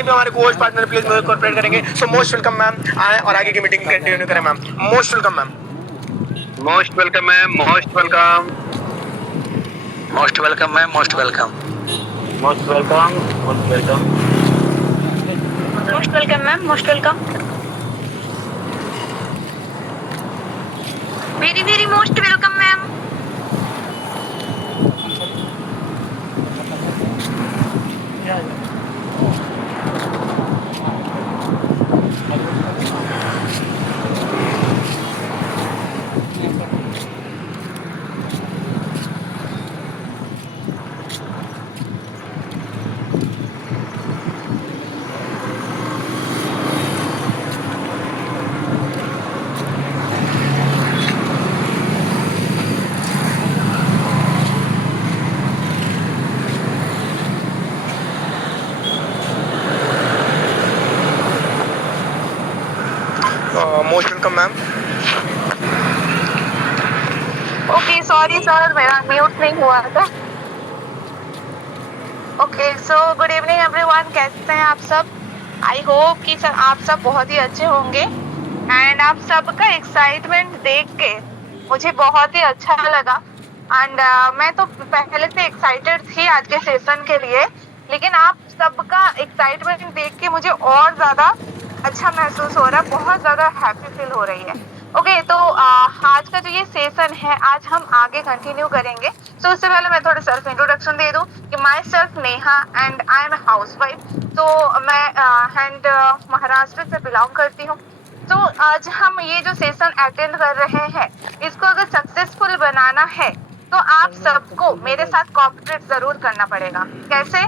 जितने भी हमारे कोच पार्टनर प्लीज मुझे कोऑपरेट करेंगे। सो मोस्ट वेलकम मैम, आए और आगे की मीटिंग कंटिन्यू करें ma'am. Most welcome ma'am. Most welcome ma'am, most welcome. Most welcome ma'am, most welcome. Most welcome, most welcome. Most welcome ma'am, most welcome. Very very most welcome ma'am. Most welcome ma'am. Okay sorry sir, मेरा mute नहीं हुआ था। Okay so good evening everyone, कैसे हैं आप सब? I hope कि sir आप सब बहुत ही अच्छे होंगे एंड आप सबका एक्साइटमेंट देख के मुझे बहुत ही अच्छा लगा। एंड मैं तो पहले से एक्साइटेड थी आज के सेशन के लिए, लेकिन आप सबका एक्साइटमेंट देख के मुझे और ज्यादा अच्छा महसूस हो रहा है, बहुत ज्यादा हैप्पी फील हो रही है। ओके तो आज का जो ये सेशन है, आज हम आगे कंटिन्यू करेंगे। तो उससे पहले मैं थोड़ा सेल्फ इंट्रोडक्शन दे दूं कि my self Neha and I am house wife. तो मैं महाराष्ट्र से बिलोंग करती हूँ। तो आज हम ये जो सेशन अटेंड कर रहे हैं, इसको अगर सक्सेसफुल बनाना है तो आप सबको मेरे साथ कोऑपरेट जरूर करना पड़ेगा। कैसे?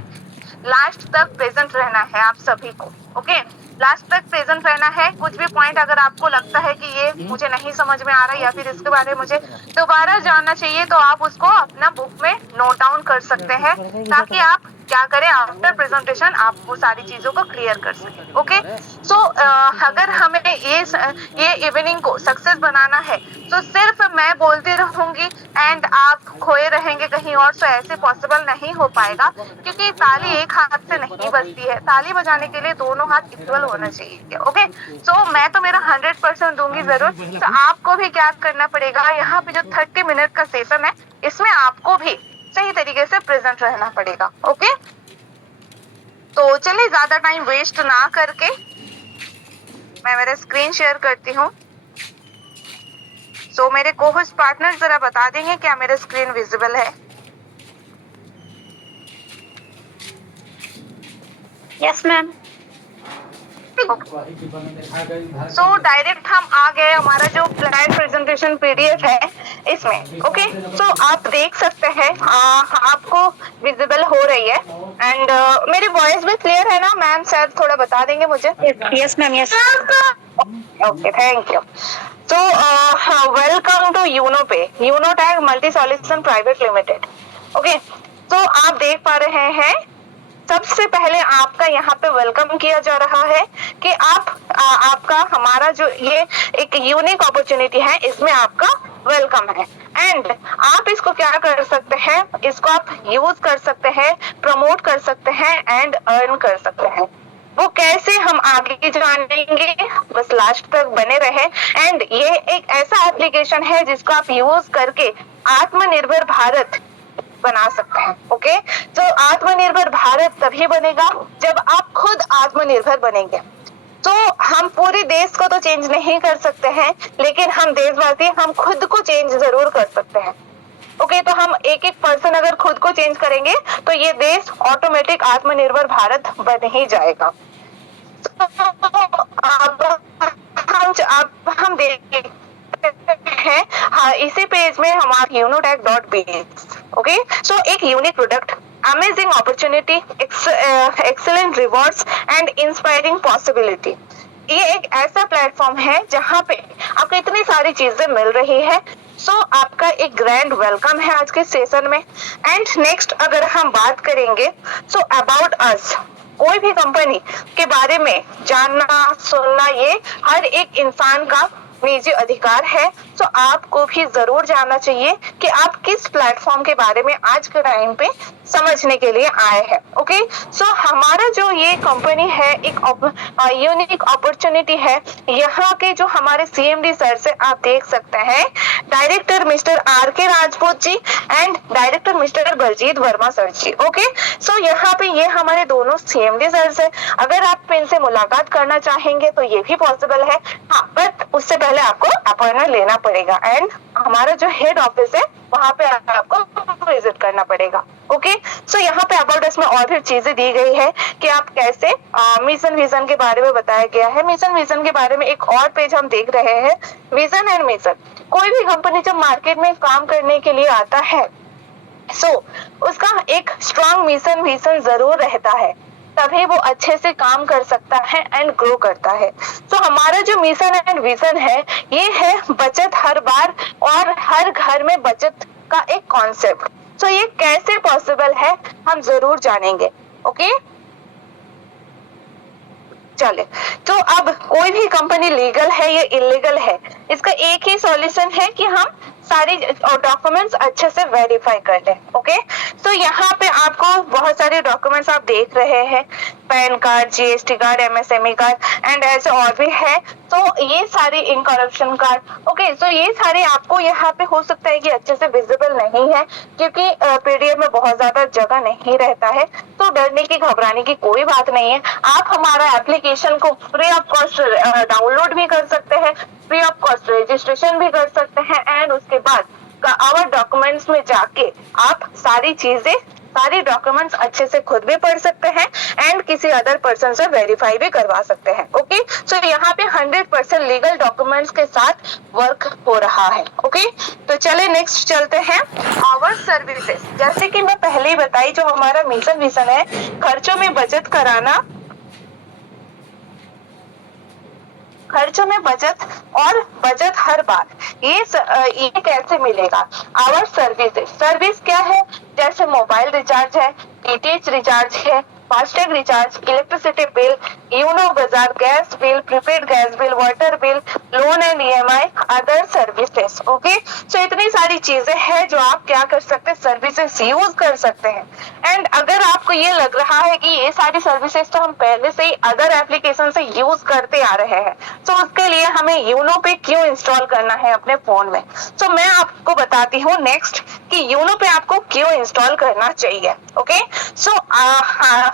लास्ट तक प्रेजेंट रहना है आप सभी को। ओके, लास्ट तक प्रेजेंट रहना है। कुछ भी पॉइंट अगर आपको लगता है कि ये मुझे नहीं समझ में आ रहा है या फिर इसके बारे में मुझे दोबारा जानना चाहिए, तो आप उसको अपना बुक में नोट डाउन कर सकते हैं, ताकि आप क्या करें, आफ्टर प्रेजेंटेशन आप वो सारी चीजों को क्लियर कर सकें। ओके सो अगर हमें ये इवनिंग को सक्सेस बनाना है तो सिर्फ मैं बोलती रहूंगी एंड आप खोए रहेंगे कहीं और, तो ऐसे पॉसिबल नहीं हो पाएगा, क्योंकि ताली एक हाथ से नहीं बजती है। ताली बजाने के लिए दोनों हाथ इक्वल होना चाहिए। ओके सो मैं तो मेरा 100% दूंगी जरूर। तो आपको भी क्या करना पड़ेगा, यहाँ पे जो 30 मिनट का सेशन है, इसमें आपको भी सही तरीके से प्रेजेंट रहना पड़ेगा। ओके तो चलिए ज्यादा टाइम वेस्ट ना करके मैं मेरा स्क्रीन शेयर करती हूँ। सो मेरे को-होस्ट पार्टनर जरा बता देंगे क्या मेरा स्क्रीन विजिबल है? Yes ma'am. सो डायरेक्ट हम आ गए हमारा जो प्लान प्रेजेंटेशन पीडीएफ है इसमें। ओके सो आप देख सकते हैं, आपको विजिबल हो रही है एंड मेरी वॉइस भी क्लियर है ना मैम? शायद थोड़ा बता देंगे मुझे। Yes ma'am, yes. Okay thank you. तो welcome to Uno Pay, Uno tag multi solution private limited. Okay तो आप देख पा रहे हैं, सबसे पहले आपका यहाँ पे वेलकम किया जा रहा है कि आपका हमारा जो ये एक यूनिक अपॉर्चुनिटी है, इसमें आपका वेलकम है। एंड आप इसको क्या कर सकते हैं, इसको आप यूज कर सकते हैं, प्रमोट कर सकते हैं एंड अर्न कर सकते हैं। वो कैसे हम आगे जानेंगे, बस लास्ट तक बने रहे। एंड ये एक ऐसा एप्लीकेशन है जिसको आप यूज करके आत्मनिर्भर भारत बना सकते हैं। ओके तो आत्मनिर्भर भारत तभी बनेगा जब आप खुद आत्मनिर्भर बनेंगे। तो हम पूरे देश को तो चेंज नहीं कर सकते हैं, लेकिन हम देशवासी हम खुद को चेंज जरूर कर सकते हैं। ओके तो हम एक एक पर्सन अगर खुद को चेंज करेंगे तो ये देश ऑटोमेटिक आत्मनिर्भर भारत बन ही जाएगा। तो हम देख है, हाँ इसी पेज में हमारा unotech.biz। ओके सो एक unique product, amazing opportunity, excellent rewards and inspiring possibility. ये एक ऐसा प्लेटफॉर्म है जहाँ पे आपको इतनी सारी चीजें मिल रही है। सो आपका एक ग्रैंड वेलकम है आज के सेशन में। एंड नेक्स्ट अगर हम बात करेंगे सो अबाउट अस, कोई भी कंपनी के बारे में जानना सुनना, ये हर एक इंसान का निजी अधिकार है। तो आपको भी जरूर जानना चाहिए कि आप किस प्लेटफॉर्म के बारे में आज के टाइम पे समझने के लिए आए हैं। ओके, सो हमारा जो ये कंपनी है एक यूनिक अपॉर्चुनिटी है। यहाँ के जो हमारे CMD सर से आप देख सकते हैं, director mister RK Rajput ji and director mister Baljit Verma sir ji. Okay, so यहाँ पे ये हमारे दोनों CMD सर है। अगर आप इनसे मुलाकात करना चाहेंगे तो ये भी पॉसिबल है, हाँ, बट उससे पहले आपको अपॉइंटमेंट लेना पड़ेगा एंड हमारा जो हेड ऑफिस है वहाँ पे आपको विजिट करना पड़ेगा। ओके, सो यहाँ पे अबाउट अस में और भी चीजें दी गई है कि आप कैसे मिशन विजन के बारे में बताया गया है। मिशन विजन के बारे में एक और पेज हम देख रहे हैं, विजन एंड मिशन। कोई भी कंपनी जब मार्केट में काम करने के लिए आता है उसका एक स्ट्रॉन्ग मिशन विजन जरूर रहता है, तभी वो अच्छे से काम कर सकता है एंड ग्रो करता है। तो हमारा जो मिशन एंड विजन है ये है बचत हर बार और हर घर में बचत का एक कॉन्सेप्ट। तो ये कैसे पॉसिबल है हम जरूर जानेंगे। ओके, चले, तो अब कोई भी कंपनी लीगल है या इलीगल है, इसका एक ही सॉल्यूशन है कि हम सारी डॉक्यूमेंट्स अच्छे से वेरीफाई कर लें। ओके, तो यहाँ पे आपको बहुत सारे डॉक्यूमेंट्स आप देख रहे हैं, pan card, GST card, MSME card and ऐसे और भी है। तो ये सारे इनकरप्शन कार्ड। ओके, तो ये सारे आपको यहाँ पे हो सकता है कि अच्छे से विजिबल नहीं है क्योंकि PDF में बहुत ज्यादा जगह नहीं रहता है। तो डरने की घबराने की कोई बात नहीं है। आप हमारा एप्लीकेशन को फ्री ऑफ कॉस्ट डाउनलोड भी कर सकते हैं, फ्री ऑफ कॉस्ट रजिस्ट्रेशन भी कर सकते हैं एंड उसके बाद आवर डॉक्यूमेंट्स में जाके आप सारी डॉक्यूमेंट्स अच्छे से खुद भी पढ़ सकते हैं एंड किसी अदर पर्सन से वेरीफाई भी करवा सकते हैं। ओके, सो यहाँ पे 100% लीगल डॉक्यूमेंट्स के साथ वर्क हो रहा है। ओके, तो चले नेक्स्ट चलते हैं, आवर सर्विसेज। जैसे कि मैं पहले ही बताई, जो हमारा मिशन विजन है खर्चों में बचत कराना, खर्चों में बचत और बचत हर बार, ये कैसे मिलेगा। आवर सर्विस क्या है, जैसे मोबाइल रिचार्ज है, DTH रिचार्ज है, FASTag recharge, electricity bill, Yono Bazaar, gas bill, prepaid gas bill, water bill, loan and EMI, other services. Okay, so इतनी सारी चीजें हैं जो आप क्या कर सकते हैं, सर्विसेज यूज कर सकते हैं। एंड अगर आपको ये लग रहा है कि ये सारी सर्विसेज तो हम पहले से ही अदर एप्लीकेशन से यूज करते आ रहे हैं, तो उसके लिए हमें यूनो पे क्यों इंस्टॉल करना है अपने फोन में। तो मैं आपको बताती हूँ नेक्स्ट कि यूनो पे आपको क्यों इंस्टॉल करना चाहिए। ओके, सो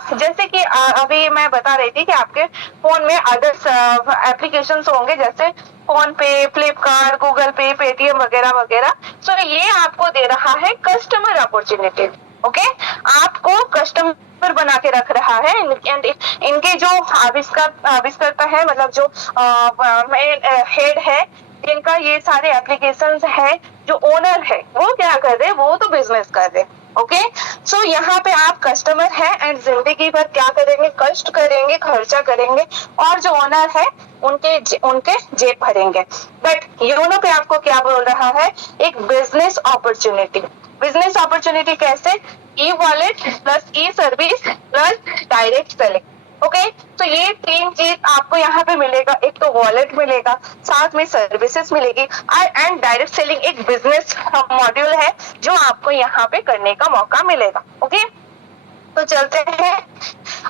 जैसे कि अभी मैं बता रही थी कि आपके फोन में अदर एप्लीकेशंस होंगे जैसे फोन पे, फ्लिपकार्ट, गूगल पे, पेटीएम वगैरह वगैरह। सो ये आपको दे रहा है कस्टमर अपॉर्चुनिटी। ओके, आपको कस्टमर बना के रख रहा है एंड इनके जो आविष्कर्ता है, मतलब जो हेड है, जिनका ये सारे एप्लीकेशंस है, जो ओनर है वो क्या कर रहे हैं, वो तो बिजनेस कर रहे हैं। ओके, सो यहाँ पे आप कस्टमर है एंड जिंदगी भर क्या करेंगे, कष्ट करेंगे, खर्चा करेंगे और जो ओनर है उनके जेब भरेंगे। बट यूनो पे आपको क्या बोल रहा है, एक बिजनेस अपॉर्चुनिटी। बिजनेस अपॉर्चुनिटी कैसे, e wallet plus e service plus direct selling. Okay, तो ये तीन चीज आपको यहाँ पे मिलेगा। एक तो वॉलेट मिलेगा, साथ में सर्विसेज मिलेगी एंड डायरेक्ट सेलिंग एक बिजनेस मॉड्यूल है जो आपको यहाँ पे करने का मौका मिलेगा। ओके, तो चलते हैं,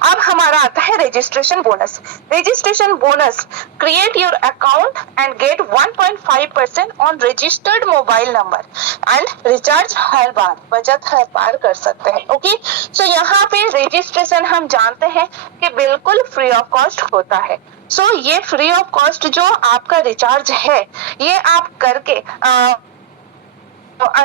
अब हमारा आता है registration bonus. Registration bonus, create your account and get 1.5% on registered mobile number and recharge हर बार, बचत हर बार कर सकते हैं। ओके, सो यहाँ पे रजिस्ट्रेशन हम जानते हैं कि बिल्कुल फ्री ऑफ कॉस्ट होता है। सो ये फ्री ऑफ कॉस्ट जो आपका रिचार्ज है, ये आप करके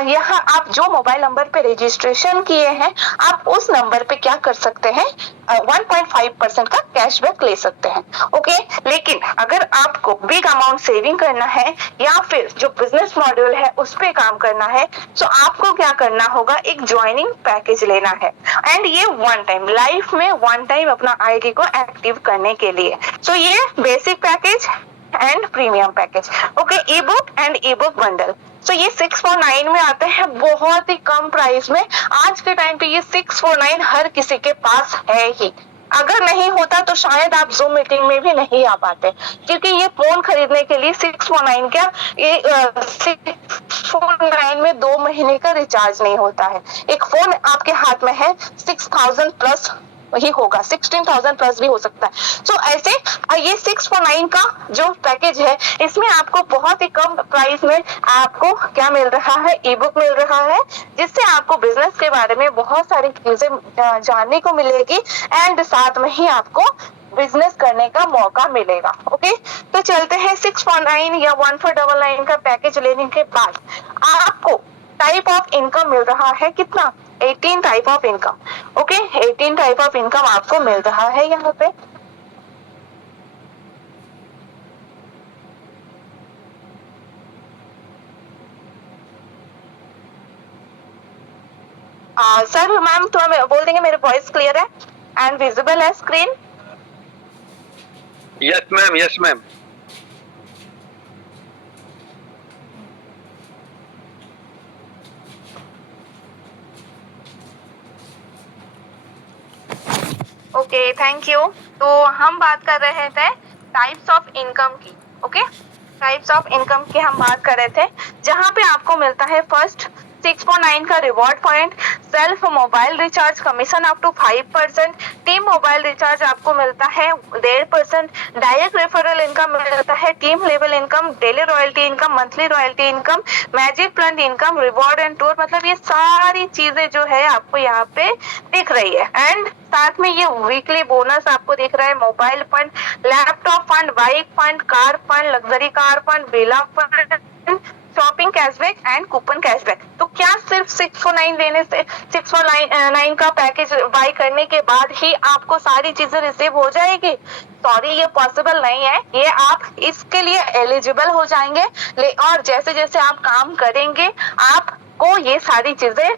यहाँ आप जो मोबाइल नंबर पे रजिस्ट्रेशन किए हैं, आप उस नंबर पे क्या कर सकते हैं, 1.5% का कैशबैक ले सकते हैं। ओके, लेकिन अगर आपको बिग अमाउंट सेविंग करना है या फिर जो बिजनेस मॉड्यूल है उस पे काम करना है, तो आपको क्या करना होगा, एक ज्वाइनिंग पैकेज लेना है एंड ये वन टाइम, लाइफ में वन टाइम अपना ID को एक्टिव करने के लिए। सो ये basic package and premium package. Okay, E book and E book bundle, तो ये 649 में आते हैं, बहुत ही कम प्राइस में। आज के टाइम पे ये 649 हर किसी के पास है ही। अगर नहीं होता तो शायद आप जूम मीटिंग में भी नहीं आ पाते, क्योंकि ये फोन खरीदने के लिए 649 का ये 649 में 2 महीने का रिचार्ज नहीं होता है। एक फोन आपके हाथ में है 6000 प्लस ही होगा, 16,000 प्लस भी हो सकता है। तो ऐसे ये 649 का जो पैकेज है इसमें आपको बहुत ही कम प्राइस में आपको क्या मिल रहा है, ई बुक मिल रहा है, जिससे आपको बिजनेस के बारे में बहुत सारी चीजें जानने को मिलेगी एंड साथ में ही आपको बिजनेस करने का मौका मिलेगा। ओके, तो चलते हैं 649 या 1499 का पैकेज लेने के बाद आपको टाइप ऑफ इनकम मिल रहा है कितना, 18 type of income. Okay, 18 type of income आपको मिल रहा है यहाँ पे। सर मैम तो हमें बोल देंगे मेरे वॉइस क्लियर है एंड विजिबल है screen? Yes ma'am, yes ma'am. Okay, thank you. तो हम बात कर रहे थे टाइप्स ऑफ इनकम की। ओके, टाइप्स ऑफ इनकम की हम बात कर रहे थे, जहां पे आपको मिलता है फर्स्ट 649 का reward point, self mobile recharge commission up to 5%, team mobile recharge आपको मिलता है 1.5%, डायरेक्ट रेफरल इनकम मिलता है, team level income, daily royalty income, monthly royalty income, magic plan income, reward and tour, मतलब ये सारी चीजें जो है आपको यहाँ पे दिख रही है। एंड साथ में ये वीकली बोनस आपको दिख रहा है, mobile fund, laptop fund, bike fund, car fund, luxury car fund, villa fund, shopping cashback and coupon cashback. तो क्या सिर्फ 649 देने से 649 का पैकेज बाय करने के बाद ही आपको सारी चीजें रिसीव हो जाएगी? सॉरी, ये पॉसिबल नहीं है। ये आप इसके लिए एलिजिबल हो जाएंगे और जैसे जैसे आप काम करेंगे आपको ये सारी चीजें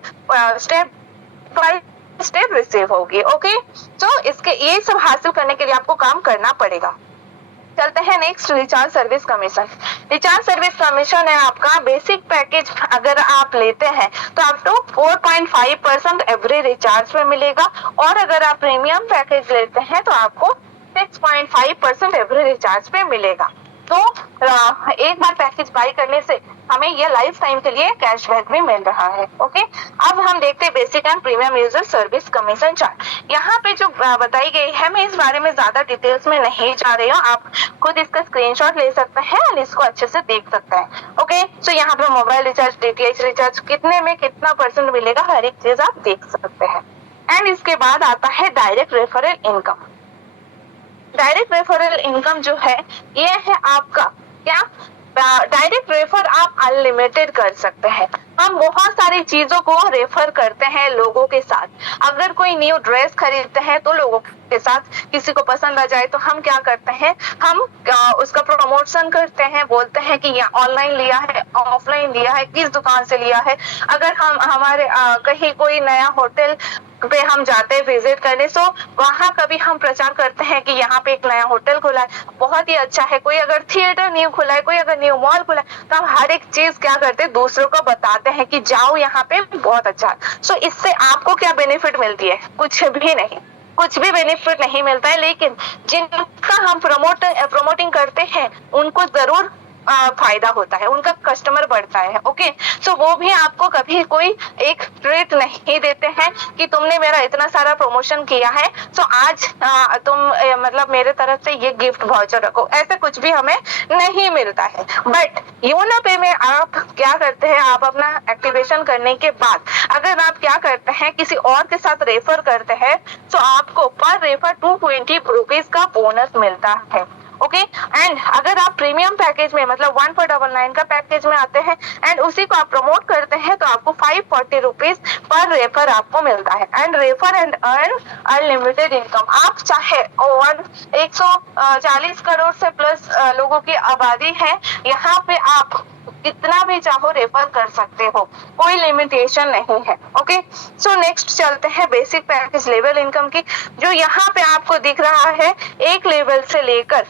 स्टेप बाय स्टेप रिसीव होगी। ओके, तो इसके ये सब हासिल करने के लिए आपको काम करना पड़ेगा। चलते हैं next, recharge service commission. Recharge service commission है आपका बेसिक पैकेज, अगर आप लेते हैं तो आप तो 4.5% एवरी रिचार्ज में मिलेगा, और अगर आप प्रीमियम पैकेज लेते हैं तो आपको 6.5% एवरी रिचार्ज पे मिलेगा। तो एक बार पैकेज बाय करने से हमें ये लाइफ टाइम के लिए कैशबैक भी मिल रहा है। ओके, अब हम देखते हैं basic and premium user service commission chart. यहाँ पे जो बताई गई है, मैं इस बारे में ज्यादा डिटेल्स में नहीं जा रही हूँ, आप खुद इसका स्क्रीनशॉट ले सकते हैं और इसको अच्छे से देख सकते हैं। ओके, तो यहाँ पे मोबाइल रिचार्ज, डीटीएच रिचार्ज कितने में कितना % मिलेगा, हर एक चीज आप देख सकते हैं। एंड इसके बाद आता है direct referral income. Direct referral income जो है ये है आपका क्या, डायरेक्ट रेफर आप अनलिमिटेड कर सकते हैं। हम बहुत सारी चीजों को रेफर करते हैं लोगों के साथ। अगर कोई न्यू ड्रेस खरीदते हैं तो लोगों के साथ, किसी को पसंद आ जाए तो हम क्या करते हैं, हम उसका प्रमोशन करते हैं, बोलते हैं कि ये ऑनलाइन लिया है, ऑफलाइन लिया है, किस दुकान से लिया है। अगर हम हमारे कहीं कोई नया होटल पे हम जाते हैं विजिट करने, सो वहां कभी हम प्रचार करते हैं कि यहाँ पे एक नया होटल खुला है, बहुत ही अच्छा है। कोई अगर थिएटर न्यू खुला है, कोई अगर न्यू मॉल खुला है, तो हम हर एक चीज क्या करते हैं, दूसरों को बताते हैं कि जाओ यहाँ पे बहुत अच्छा है। सो इससे आपको क्या बेनिफिट मिलती है? कुछ भी नहीं, कुछ भी बेनिफिट नहीं मिलता है, लेकिन जिनका हम प्रमोटिंग करते हैं उनको जरूर फायदा होता है, उनका कस्टमर बढ़ता है। ओके, सो वो भी आपको कभी कोई एक ट्रीट नहीं देते हैं कि तुमने मेरा इतना सारा प्रमोशन किया है तो आज तुम मतलब मेरे तरफ से ये गिफ्ट वाउचर रखो, ऐसा कुछ भी हमें नहीं मिलता है। बट योनो पे में आप क्या करते हैं, आप अपना एक्टिवेशन करने के बाद अगर आप क्या करते हैं, किसी और के साथ रेफर करते हैं तो आपको पर रेफर 220 रुपीज का बोनस मिलता है। ओके, एंड अगर आप प्रीमियम पैकेज में मतलब 1499 का पैकेज में आते हैं एंड उसी को आप प्रमोट करते हैं तो आपको 540 रुपीज पर रेफर आपको मिलता है। And refer and earn unlimited income. आप चाहे 140 करोड़ से प्लस लोगों की आबादी है, यहाँ पे आप कितना भी चाहो रेफर कर सकते हो, कोई लिमिटेशन नहीं है। ओके, सो नेक्स्ट चलते हैं बेसिक पैकेज लेवल इनकम की, जो यहाँ पे आपको दिख रहा है 1 लेवल से लेकर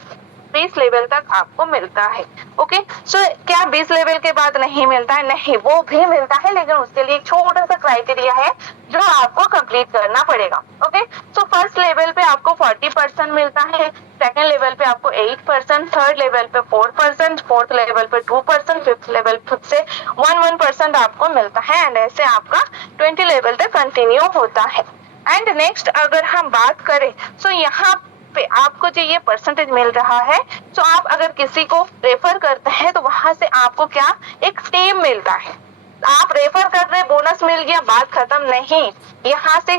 20 लेवल तक आपको मिलता है। ओके, सो क्या 20 लेवल के बाद नहीं मिलता है? नहीं, वो भी मिलता है, लेकिन उसके लिए एक छोटा सा क्राइटेरिया है जो आपको कंप्लीट करना पड़ेगा। ओके, सो फर्स्ट लेवल पे आपको 40% मिलता है, सेकेंड लेवल पे आपको 8%, थर्ड लेवल पे 4%, फोर्थ लेवल पे 2%, फिफ्थ लेवल से 1% आपको मिलता है एंड ऐसे आपका 20 लेवल तक कंटिन्यू होता है। एंड नेक्स्ट अगर हम बात करें तो यहाँ पे आपको जो ये परसेंटेज मिल रहा है, तो आप अगर किसी को रेफर करते हैं तो वहां से आपको क्या एक टीम मिलता है। आप रेफर कर रहे, बोनस मिल गया, बात खत्म नहीं। यहाँ से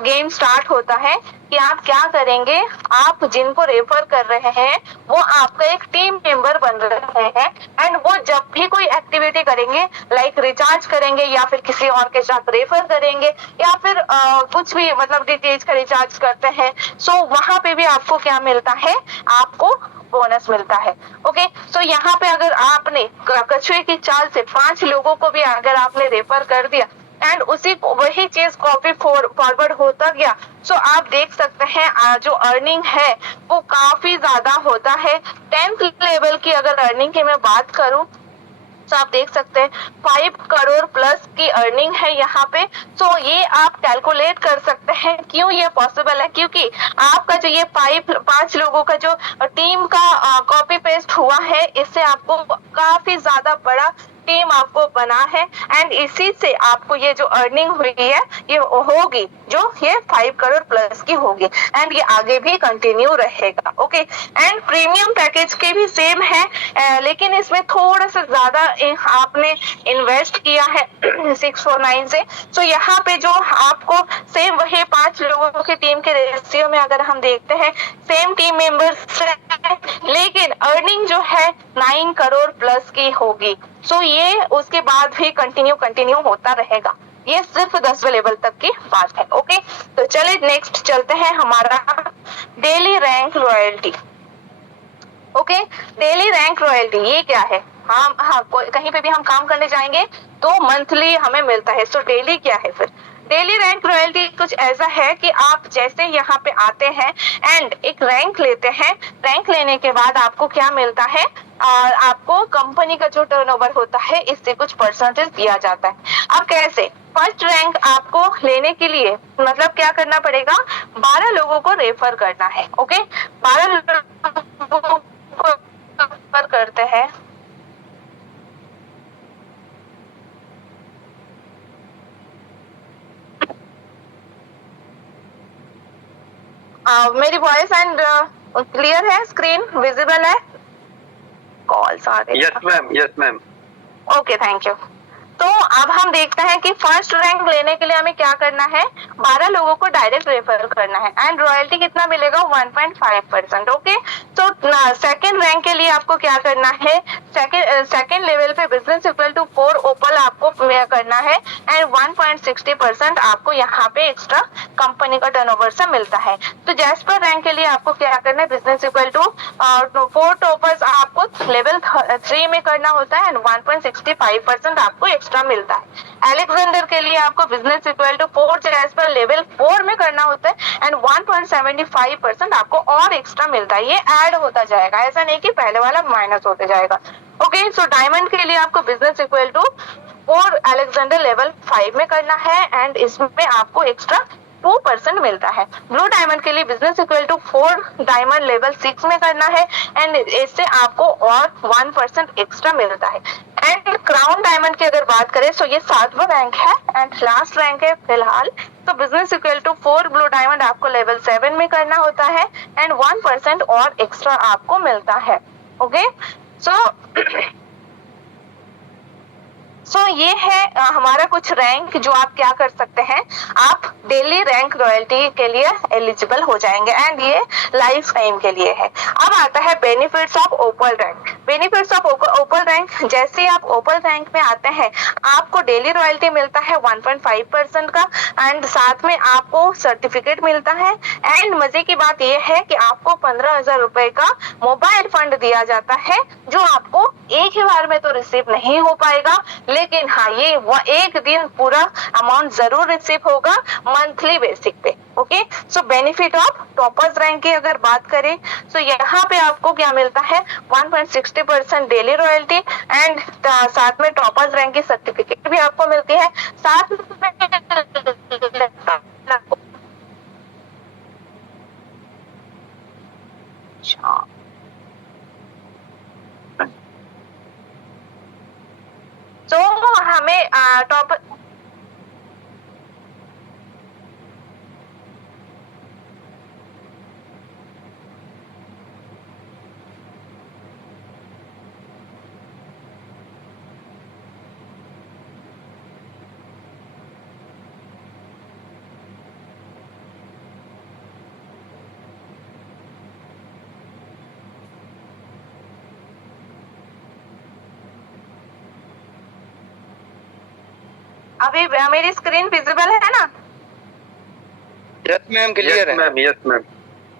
गेम स्टार्ट होता है कि आप क्या करेंगे, आप जिनको रेफर कर रहे हैं वो आपका एक टीम मेंबर बन रहे हैं एंड वो जब भी कोई एक्टिविटी करेंगे लाइक रिचार्ज करेंगे या फिर किसी और के साथ रेफर करेंगे या फिर कुछ भी मतलब डीटीएच का रिचार्ज करते हैं, सो वहां पे भी आपको क्या मिलता है, आपको बोनस मिलता है। ओके, सो यहाँ पे अगर आपने कछुए की चाल से 5 लोगों को भी अगर आपने रेफर कर दिया एंड उसी वही चीज कॉपी फॉरवर्ड होता गया, सो आप देख सकते हैं जो अर्निंग है वो काफी ज्यादा होता है। 10th लेवल की अगर अर्निंग की मैं बात करूं तो आप देख सकते हैं 5 करोड़ प्लस की अर्निंग है यहाँ पे। तो ये आप कैलकुलेट कर सकते हैं क्यों ये पॉसिबल है, क्योंकि आपका जो ये 5 लोगों का जो टीम का कॉपी पेस्ट हुआ है, इससे आपको काफी ज्यादा बड़ा टीम आपको बना है एंड इसी से आपको ये जो अर्निंग हुई है ये होगी जो ये 5 करोड़ प्लस की होगी एंड ये आगे भी कंटिन्यू रहेगा। ओके, एंड प्रीमियम पैकेज के भी सेम है लेकिन इसमें थोड़ा सा ज्यादा आपने इन्वेस्ट किया है 649 से। तो यहाँ पे जो आपको सेम वही 5 लोगों की टीम के रेशियो में अगर हम देखते हैं सेम टीम मेंबर्स लेकिन अर्निंग जो है 9 करोड़ प्लस की होगी। सो ये उसके बाद भी कंटिन्यू होता रहेगा। ये सिर्फ 10वें लेवल तक की बात है। ओके, तो चलिए नेक्स्ट चलते हैं हमारा daily rank royalty. Okay, daily rank royalty ये क्या है? हाँ, कहीं पे भी हम काम करने जाएंगे तो मंथली हमें मिलता है। सो डेली क्या है फिर? डेली रैंक रॉयल्टी कुछ ऐसा है कि आप जैसे यहाँ पे आते हैं एंड एक रैंक लेते हैं, रैंक लेने के बाद आपको क्या मिलता है, और आपको कंपनी का जो टर्नओवर होता है इससे कुछ परसेंटेज दिया जाता है। अब कैसे? फर्स्ट रैंक आपको लेने के लिए मतलब क्या करना पड़ेगा, 12 लोगों को रेफर करना है। ओके, 12 लोगों को रेफर करते हैं। मेरी वॉइस एंड क्लियर है, स्क्रीन विजिबल है, कॉल्स आ रहे हैं? Yes ma'am. Okay, thank you. तो अब हम देखते हैं कि फर्स्ट रैंक लेने के लिए हमें क्या करना है, 12 लोगों को डायरेक्ट रेफर करना है एंड रॉयल्टी कितना मिलेगा, 1.5%। ओके, तो सेकंड रैंक के लिए आपको क्या करना है, सेकंड लेवल पे बिजनेस इक्वल टू 4 ओपल आपको करना है एंड 1.60% आपको यहाँ पे एक्स्ट्रा कंपनी का टर्नओवर से मिलता है। तो जैस्पर रैंक के लिए आपको क्या करना है, बिजनेस इक्वल टू 4 टॉपर्स आपको लेवल 3 में करना होता है एंड 1.65% आपको एक्स्ट्रा मिलता है। अलेक्जेंडर के लिए आपको business equal to 4 jasper level 4 में करना होता है एंड 1.75% आपको और एक्स्ट्रा मिलता है। ये ऐड होता जाएगा, ऐसा नहीं कि पहले वाला माइनस होते जाएगा। ओके, सो डायमंड के लिए आपको business equal to 4 Alexander level 5 में करना है एंड इसमें आपको एक्स्ट्रा 2% मिलता है। ब्लू डायमंड के लिए business equal to 4 diamond level 6 में करना है एंड इससे आपको और 1% एक्स्ट्रा मिलता है। एंड क्राउन डायमंड की अगर बात करें तो ये 7वां रैंक है एंड लास्ट रैंक है फिलहाल। तो business equal to 4 blue diamond आपको लेवल 7 में करना होता है एंड 1% और एक्स्ट्रा आपको मिलता है। ओके, सो ये है हमारा कुछ रैंक जो आप क्या कर सकते हैं, आप डेली रैंक रॉयल्टी के लिए एलिजिबल हो जाएंगे एंड ये लाइफ टाइम के लिए है। अब आता है benefits of opal rank. Benefits of opal rank, जैसे ही आप ओपल रैंक में आते हैं आपको डेली रॉयल्टी मिलता है 1.5% का एंड साथ में आपको सर्टिफिकेट मिलता है एंड मजे की बात यह है कि आपको 15,000 रुपए का मोबाइल फंड दिया जाता है जो आपको एक ही बार में तो रिसीव नहीं हो पाएगा, लेकिन हाँ ये एक दिन पूरा अमाउंट जरूर रिसीव होगा मंथली बेसिक पे। Okay, so benefit of toppers rank की अगर बात करें तो यहाँ पे आपको क्या मिलता है, 1.60% डेली रॉयल्टी एंड साथ में टॉपर्स रैंक की सर्टिफिकेट भी आपको मिलती है। साथ में टॉप अभी मेरी स्क्रीन विजिबल है ना? यस मैम, क्लियर है। Ma'am, yes ma'am.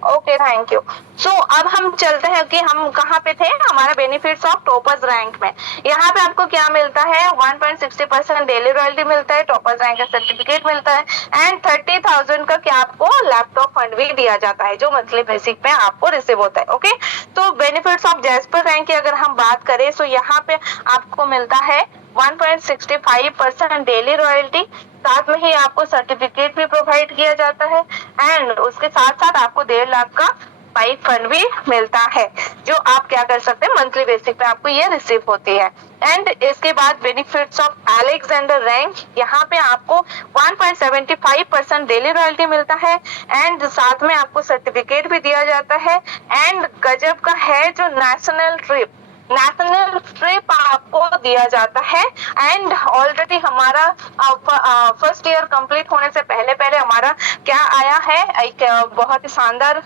Okay, thank you. So अब हम चलते हैं कि हम कहाँ पे थे, हमारा बेनिफिट्स ऑफ टॉपर्स रैंक में। यहाँ पे आपको क्या मिलता है, 1.60% डेली रॉयल्टी मिलता है, टॉपर्स रैंक का सर्टिफिकेट मिलता है एंड 30,000 का क्या आपको लैपटॉप फंड भी दिया जाता है जो मंथली बेसिक पे आपको रिसीव होता है। ओके, तो बेनिफिट्स ऑफ जैस्पर रैंक की अगर हम बात करें तो यहाँ पे आपको मिलता है 1.65% डेली रॉयल्टी, साथ में ही आपको सर्टिफिकेट भी प्रोवाइड किया जाता है एंड उसके साथ साथ आपको 1.5 लाख का बाइक फंड भी मिलता है जो आप क्या कर सकते हैं, मंथली बेसिक पे आपको ये रिसीव होती है। एंड इसके बाद बेनिफिट्स ऑफ अलेक्जेंडर रैंक, यहाँ पे आपको 1.75% डेली रॉयल्टी मिलता है एंड साथ में आपको सर्टिफिकेट भी दिया जाता है एंड गजब का है जो नेशनल ट्रिप आपको दिया जाता है एंड ऑलरेडी हमारा फर्स्ट ईयर कंप्लीट होने से पहले पहले हमारा क्या आया है, एक बहुत ही शानदार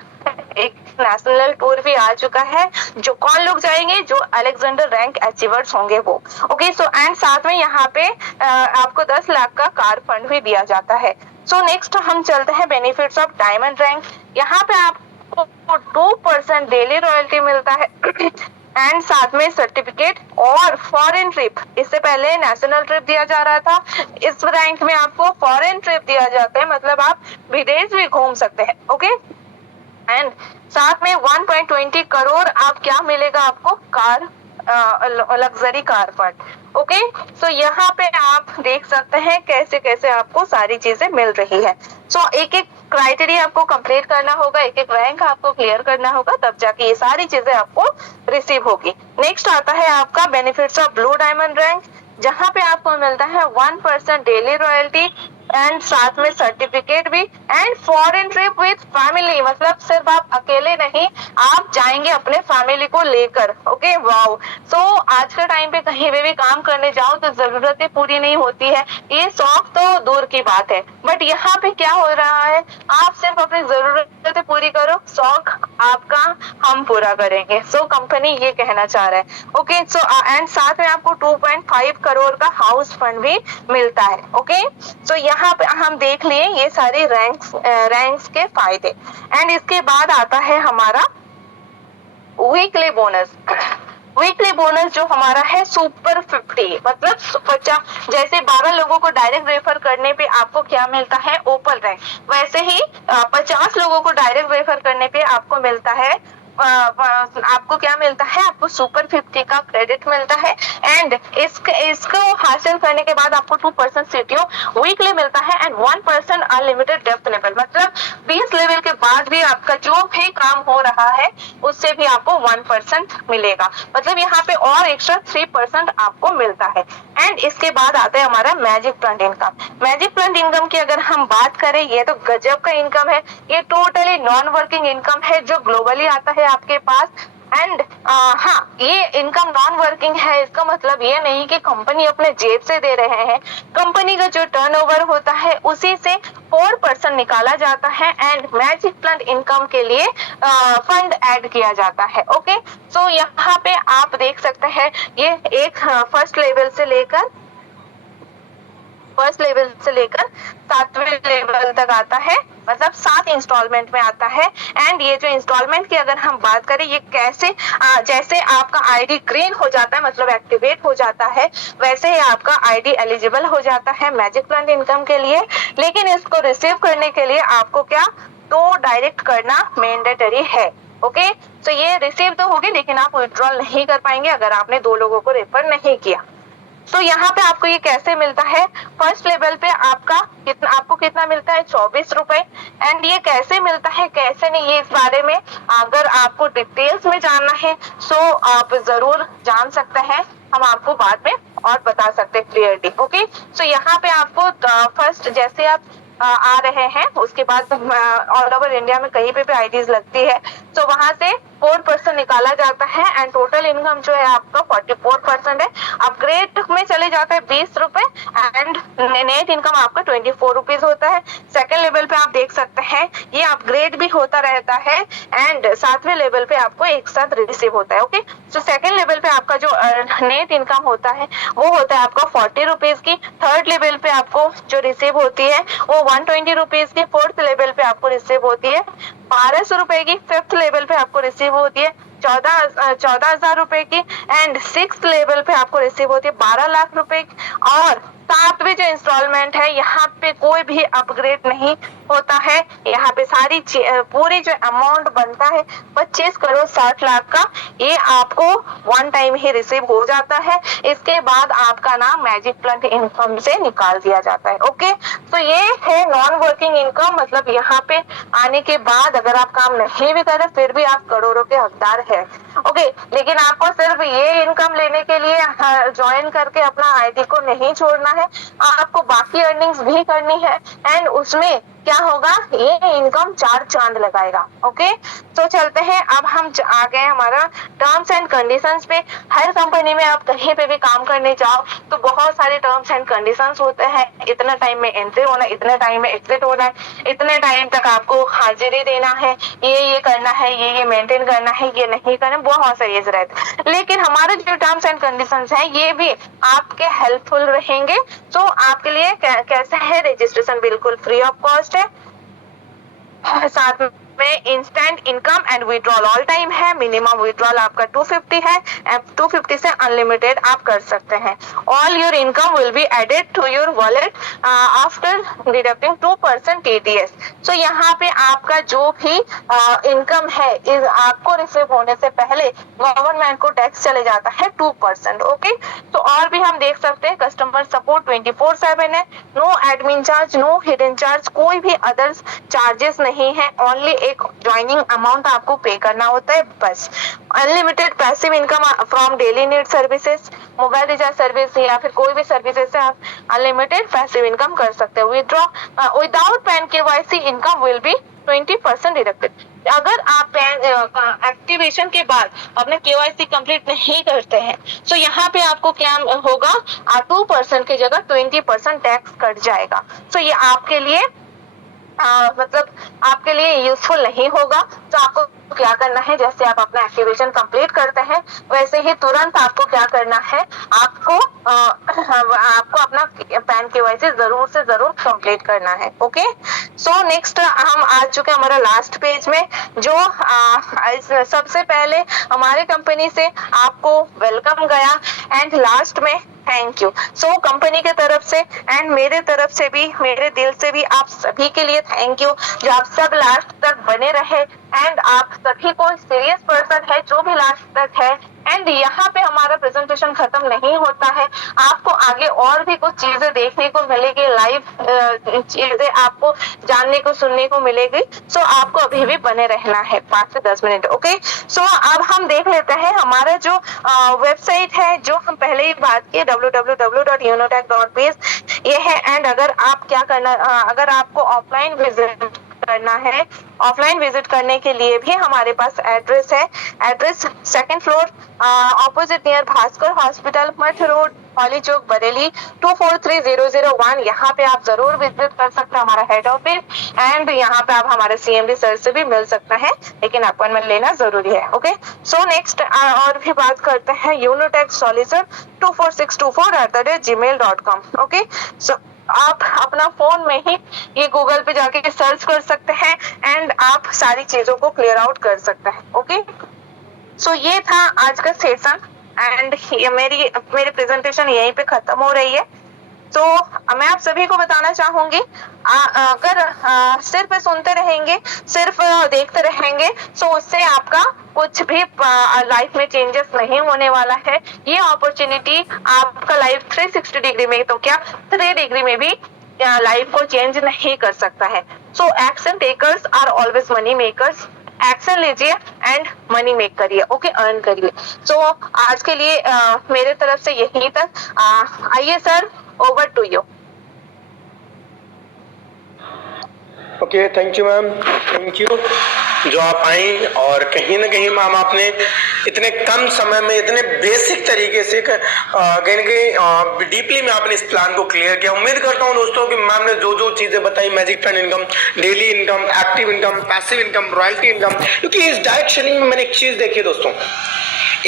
एक नेशनल टूर भी आ चुका है। जो कौन लोग जाएंगे, जो अलेक्जेंडर रैंक अचीवर्स होंगे वो। ओके, सो एंड साथ में यहाँ पे आपको 10 लाख का कार फंड भी दिया जाता है। सो नेक्स्ट हम चलते हैं बेनिफिट्स ऑफ डायमंड रैंक। यहाँ पे आपको 2% डेली रॉयल्टी मिलता है एंड साथ में सर्टिफिकेट और फॉरेन ट्रिप, इससे पहले नेशनल ट्रिप दिया जा रहा था, इस रैंक में आपको फॉरेन ट्रिप दिया जाता है, मतलब आप विदेश भी घूम सकते हैं। ओके, एंड साथ में 1.20 करोड़ आप क्या मिलेगा आपको, car luxury car fund. Okay, so यहाँ पे आप देख सकते हैं कैसे कैसे आपको सारी चीजें मिल रही है। सो एक एक क्राइटेरिया आपको कंप्लीट करना होगा, एक एक रैंक आपको क्लियर करना होगा, तब जाके ये सारी चीजें आपको रिसीव होगी। नेक्स्ट आता है आपका benefits of blue diamond rank, जहाँ पे आपको मिलता है 1% डेली रॉयल्टी एंड साथ में सर्टिफिकेट भी and foreign trip with family, मतलब सिर्फ आप अकेले नहीं, आप जाएंगे अपने फैमिली को लेकर। Okay, wow. सो आज के टाइम पे कहीं पे भी काम करने जाओ तो जरूरतें पूरी नहीं होती है, ये शौक तो दूर की बात है, बट यहाँ पे क्या हो रहा है, आप सिर्फ अपनी जरूरतें पूरी करो, शौक आपका हम पूरा करेंगे। सो कंपनी ये कहना चाह रहा है। ओके, सो एंड साथ में आपको 2.5 करोड़ का हाउस फंड भी मिलता है। ओके, सो यहाँ पे हम देख लिए ये सारे रैंक्स के फायदे एंड इसके बाद आता है हमारा वीकली बोनस। वीकली बोनस जो हमारा है सुपर 50, मतलब 50, जैसे 12 लोगों को डायरेक्ट रेफर करने पे आपको क्या मिलता है, ओपल रैंक, वैसे ही 50 लोगों को डायरेक्ट रेफर करने पे आपको मिलता है आपको क्या मिलता है, आपको सुपर 50 का क्रेडिट मिलता है एंड इसको हासिल करने के बाद आपको 2% सीटीओ वीकली मिलता है एंड 1% अनलिमिटेड डेप्थ लेवल, मतलब 20 लेवल के बाद भी आपका जो भी काम हो रहा है उससे भी आपको 1% मिलेगा, मतलब यहाँ पे और एक्स्ट्रा 3% आपको मिलता है। एंड इसके बाद आता है हमारा magic plant income. Magic plant income की अगर हम बात करें, ये तो गजब का इनकम है, ये टोटली नॉन वर्किंग इनकम है जो ग्लोबली आता है आपके पास एंड हाँ, ये इनकम नॉन वर्किंग है, इसका मतलब ये नहीं कि कंपनी अपने जेब से दे रहे हैं, कंपनी का जो टर्नओवर होता है उसी से 4% निकाला जाता है एंड मैजिक प्लांट इनकम के लिए फंड ऐड किया जाता है। ओके, सो यहाँ पे आप देख सकते हैं ये एक फर्स्ट लेवल से लेकर 7वें लेवल तक आता है, मतलब 7 इंस्टॉलमेंट में आता है एंड ये जो इंस्टॉलमेंट की अगर हम बात करें, ये कैसे जैसे आपका आईडी ग्रीन हो जाता है, मतलब एक्टिवेट हो जाता है, वैसे ही आपका आईडी एलिजिबल हो जाता है मैजिक प्लांट इनकम के लिए। लेकिन इसको रिसीव करने के लिए आपको क्या, तो डायरेक्ट करना मैंडेटरी है। ओके, तो ये रिसीव तो होगी लेकिन आप विड्रॉल नहीं कर पाएंगे अगर आपने 2 लोगों को रेफर नहीं किया। तो यहाँ पे आपको ये कैसे मिलता है, फर्स्ट लेवल पे आपको कितना मिलता है, 24 रुपए एंड ये कैसे मिलता है कैसे नहीं, ये इस बारे में अगर आपको डिटेल्स में जानना है तो आप जरूर जान सकते हैं हम आपको बाद में और बता सकते हैं क्लियरली। ओके, सो यहाँ पे आपको फर्स्ट जैसे आप आ रहे हैं उसके बाद ऑल ओवर इंडिया में कहीं पे भी आईडीज लगती है तो वहां से 4% निकाला जाता है एंड टोटल इनकम जो है आपका 44% है। अपग्रेड में चले जाता है 20 रुपए एंड नेट इनकम आपका 24 रुपीज होता है। सेकेंड लेवल पे आप देख सकते हैं ये अपग्रेड भी होता रहता है एंड 7वें लेवल पे आपको एक साथ रिसीव होता है। ओके, तो सेकेंड लेवल पे आपका जो नेट इनकम होता है वो होता है आपका 40 रुपीज की। थर्ड लेवल पे आपको जो रिसीव होती है वो 120 रुपीज की। फोर्थ लेवल पे आपको रिसीव होती है 1200 रुपए की। फिफ्थ लेवल पे आपको रिसीव होती है 14,000 रुपए की एंड सिक्स लेवल पे आपको रिसीव होती है 12 लाख रुपए की। और सातवें जो इंस्टॉलमेंट है यहाँ पे कोई भी अपग्रेड नहीं होता है। यहाँ पे सारी पूरी जो अमाउंट बनता है 25 करोड़ 60 लाख का ये आपको वन टाइम ही रिसीव हो जाता है। इसके बाद आपका नाम मैजिक प्लस इनकम से निकाल दिया जाता है। ओके, तो ये है नॉन वर्किंग इनकम, मतलब यहाँ पे आने के बाद अगर आप काम नहीं भी करें फिर भी आप करोड़ों के हकदार है। ओके, लेकिन आपको सिर्फ ये इनकम लेने के लिए ज्वाइन करके अपना आईडी को नहीं छोड़ना है, आपको बाकी अर्निंग्स भी करनी है एंड उसमें क्या होगा ये इनकम चार चांद लगाएगा। ओके, तो चलते हैं अब हम आ गए हमारा टर्म्स एंड कंडीशंस पे। हर कंपनी में आप कहीं पे भी काम करने जाओ तो बहुत सारे टर्म्स एंड कंडीशंस होते हैं। इतना टाइम में एंट्री होना, इतने टाइम में एग्जिट होना है, इतने टाइम तक आपको हाजिरी देना है, ये करना है, ये मेंटेन करना है, ये नहीं करना, बहुत सारे ये रहते। लेकिन हमारे जो टर्म्स एंड कंडीशंस है ये भी आपके हेल्पफुल रहेंगे। तो आपके लिए कैसे है, रजिस्ट्रेशन बिल्कुल फ्री ऑफ कॉस्ट है, साथ में instant income and withdrawal all time है। मिनिमम विड्रॉल आपका 250 है, 250 से अनलिमिटेड आप कर सकते हैं। All your income will be added to your wallet after deducting 2% TDS। So यहाँ पे आपका जो भी इनकम है इस आपको रिसीव होने से पहले गवर्नमेंट को टैक्स चले जाता है 2%। ओके, तो और भी हम देख सकते हैं कस्टमर सपोर्ट 24/7 है, no admin charge, no hidden charge, कोई भी अदर्स चार्जेस नहीं है, ओनली एक ज्वाइनिंग अमाउंट आपको पे करना होता है बस। Unlimited passive income from daily need services, mobile recharge service या फिर कोई भी सर्विसेज से आप अनलिमिटेड पैसिव इनकम कर सकते हो। Withdraw without pan KYC income will B 20% deducted. अगर आप एक्टिवेशन के बाद अपने KYC कंप्लीट नहीं करते हैं तो यहाँ पे आपको क्या होगा, 2% की जगह 20% टैक्स कट जाएगा। तो ये आपके लिए मतलब आपके लिए यूजफुल नहीं होगा। तो आपको क्या करना है, जैसे आप अपना एक्टिवेशन कंप्लीट करते हैं वैसे ही तुरंत आपको क्या करना है, आपको अपना पैन KYC जरूर से जरूर कंप्लीट करना है। ओके, सो नेक्स्ट हम आ चुके हैं हमारा लास्ट पेज में, जो सबसे पहले हमारे कंपनी से आपको वेलकम गया एंड लास्ट में थैंक यू। सो कंपनी के तरफ से एंड मेरे तरफ से भी, मेरे दिल से भी आप सभी के लिए थैंक यू जो आप सब लास्ट तक बने रहे एंड आप सभी को सीरियस पर्सन है जो भी लास्ट तक है। एंड यहाँ पे हमारा प्रेजेंटेशन खत्म नहीं होता है, आपको आगे और भी कुछ चीजें देखने को मिलेगी, लाइव चीजें आपको जानने को सुनने को मिलेगी। सो आपको अभी भी बने रहना है 5 से 10 मिनट। ओके, सो अब हम देख लेते हैं हमारा जो वेबसाइट है जो हम पहले ही बात की www.unotech.biz ये है। एंड अगर आप क्या करना, अगर आपको ऑफलाइन विजिट करना है, ऑफलाइन विजिट करने के लिए भी हमारे पास एड्रेस है। Address 2nd floor opposite near Bhaskar hospital, मठ रोड, हॉली चौक, बरेली 243001। यहाँ पे आप जरूर विजिट कर सकते हैं हमारा हेड ऑफिस एंड यहाँ पे आप हमारे CMD सर से भी मिल सकते हैं, लेकिन अपॉइंटमेंट लेना जरूरी है। ओके, सो नेक्स्ट और भी बात करते हैं यूनोटेक सॉल्यूशन 24624@gmail.com। ओके, सो आप अपना फोन में ही ये गूगल पे जाके सर्च कर सकते हैं एंड आप सारी चीजों को क्लियर आउट कर सकते हैं। ओके, सो ये था आज का सेशन एंड मेरी प्रेजेंटेशन यहीं पे खत्म हो रही है। तो मैं आप सभी को बताना चाहूंगी अगर सिर्फ सुनते रहेंगे, सिर्फ देखते रहेंगे तो उससे आपका कुछ भी लाइफ में चेंजेस नहीं होने वाला है। ये अपॉर्चुनिटी आपका लाइफ 360 डिग्री में तो क्या 3 डिग्री में भी लाइफ को चेंज नहीं कर सकता है। So action takers are always money makers. Action लीजिए एंड मनी मेक करिए, ओके, अर्न करिए। सो आज के लिए मेरे तरफ से यही तक। आइए sir, over to you. Okay, thank you ma'am, thank you जो आप आई और कहीं ना कहीं मैम आपने इतने कम समय में इतने बेसिक तरीके से कहीं ना कहीं डीपली में आपने इस प्लान को क्लियर किया। उम्मीद करता हूं दोस्तों कि मैम ने जो जो चीजें बताई, magic fund income, daily income, active income, passive income, royalty income, क्योंकि इस डायरेक्शन में मैंने एक चीज देखी दोस्तों,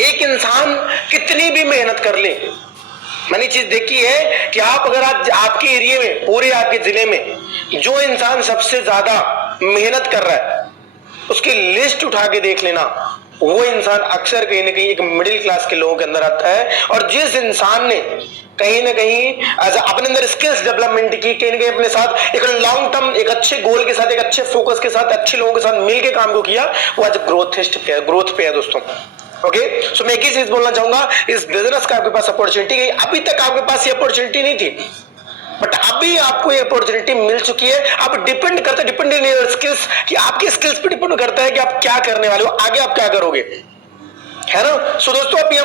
एक इंसान कितनी भी मेहनत कर ले, मैंने चीज देखी है कि आप अगर आपके एरिया में, पूरे आपके जिले में जो इंसान सबसे ज्यादा मेहनत कर रहा है उसकी लिस्ट उठा के देख लेना, वो इंसान अक्सर कहीं ना कहीं एक मिडिल क्लास के लोगों के अंदर आता है। और जिस इंसान ने कहीं ना कहीं अपने अंदर स्किल्स डेवलपमेंट की, कहीं ना कहीं अपने साथ एक लॉन्ग टर्म, एक अच्छे गोल के साथ, एक अच्छे फोकस के साथ, अच्छे लोगों के साथ मिलकर काम को किया, वो आज ग्रोथ पे है दोस्तों। ओके, सो मैं एक ही चीज बोलना चाहूंगा, इस बिजनेस का आपके पास अपॉर्चुनिटी गई, अभी तक आपके पास ये अपॉर्चुनिटी नहीं थी, बट अभी आपको ये अपॉर्चुनिटी मिल चुकी है। आप डिपेंड इन योर स्किल्स, कि आपके स्किल्स पे डिपेंड करता है कि आप क्या करने वाले हो, आगे आप क्या करोगे, है ना। सो दोस्तों, अभी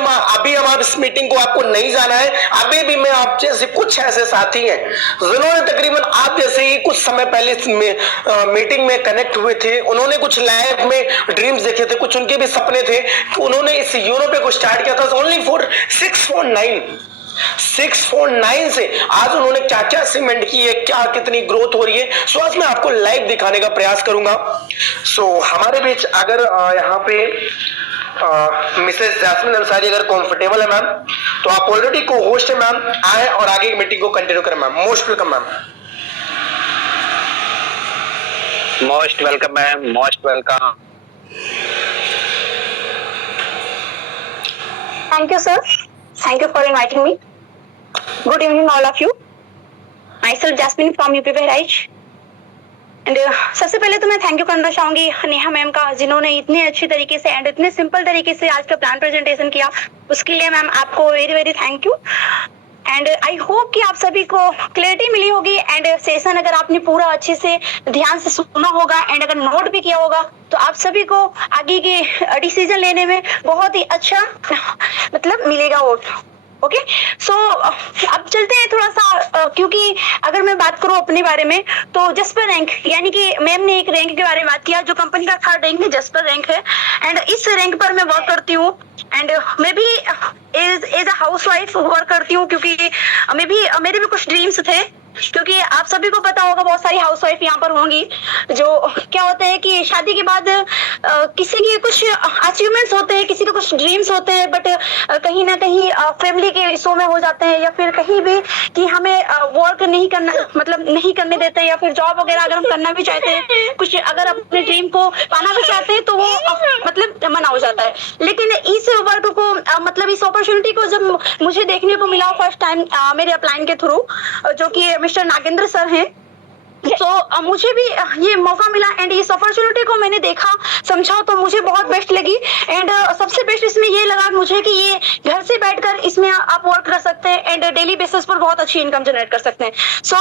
हम इस मीटिंग को आपको नहीं जाना है। अभी भी मैं आप जैसे कुछ ऐसे साथी हैं जिन्होंने तकरीबन आप जैसे ही कुछ समय पहले इस मीटिंग में कनेक्ट हुए थे, उन्होंने कुछ लाइफ में ड्रीम्स देखे थे, कुछ उनके भी सपने थे, उन्होंने इस यूरो को स्टार्ट किया था ओनली फॉर 649 से आज उन्होंने क्या क्या अचीवमेंट की है, क्या कितनी ग्रोथ हो रही है। सो आज मैं आपको लाइव दिखाने का प्रयास करूंगा। सो हमारे बीच अगर यहाँ पे मिसेस जैस्मिन अंसारी अगर कंफर्टेबल है मैम, तो आप ऑलरेडी को होस्ट है मैम, आए और आगे की मीटिंग को कंटिन्यू करें ma'am. Most welcome ma'am. Most welcome ma'am, most welcome. Thank you, sir. Thank you for inviting me. Good evening, all of you. Myself, Jasmine from UP Bahraich. And सबसे पहले तो मैं थैंक यू करना चाहूंगी Neha ma'am का, जिन्होंने इतने अच्छी तरीके से एंड इतने सिंपल तरीके से आज का प्लान प्रेजेंटेशन किया, उसके लिए मैम आपको very very thank you. And I hope कि आप सभी को क्लैरिटी मिली होगी एंड सेशन अगर आपने पूरा अच्छे से ध्यान से सुना होगा एंड अगर नोट भी किया होगा तो आप सभी को आगे के डिसीजन लेने में बहुत ही अच्छा मतलब मिलेगा वोट। ओके, सो अब चलते हैं थोड़ा सा, क्योंकि अगर मैं बात करूं अपने बारे में तो जस्पर रैंक, यानी कि मैम ने एक रैंक के बारे में बात किया जो कंपनी का 3rd रैंक है, जस्पर रैंक है। एंड इस रैंक पर मैं वर्क करती हूँ एंड मैं भी as a housewife work करती हूँ, क्योंकि मेरे भी कुछ ड्रीम्स थे, क्योंकि आप सभी को पता होगा बहुत सारी हाउस वाइफ यहाँ पर होंगी, जो क्या होता है कि शादी के बाद किसी के कुछ अचीवमेंट्स होते हैं, किसी के कुछ ड्रीम्स होते हैं, बट कहीं ना कहीं फैमिली के इशू में हो जाते हैं, या फिर कहीं भी कि हमें वर्क नहीं करना, मतलब नहीं करने देते हैं, या फिर जॉब वगैरह अगर हम करना भी चाहते हैं, कुछ अगर अपने ड्रीम को पाना भी चाहते हैं तो वो मतलब मना हो जाता है। लेकिन इस वर्क को मतलब इस अपॉर्चुनिटी को जब मुझे देखने को मिला फर्स्ट टाइम मेरे अपलाइन के थ्रू, जो कि मिस्टर नागेंद्र सर हैं, तो मुझे भी ये मौका मिला एंड इस अपॉर्चुनिटी को मैंने देखा, समझा, तो मुझे बहुत बेस्ट लगी। एंड सबसे बेस्ट इसमें ये लगा मुझे कि ये घर से बैठकर इसमें आप वर्क कर सकते हैं एंड डेली बेसिस पर बहुत अच्छी इनकम जनरेट कर सकते हैं। सो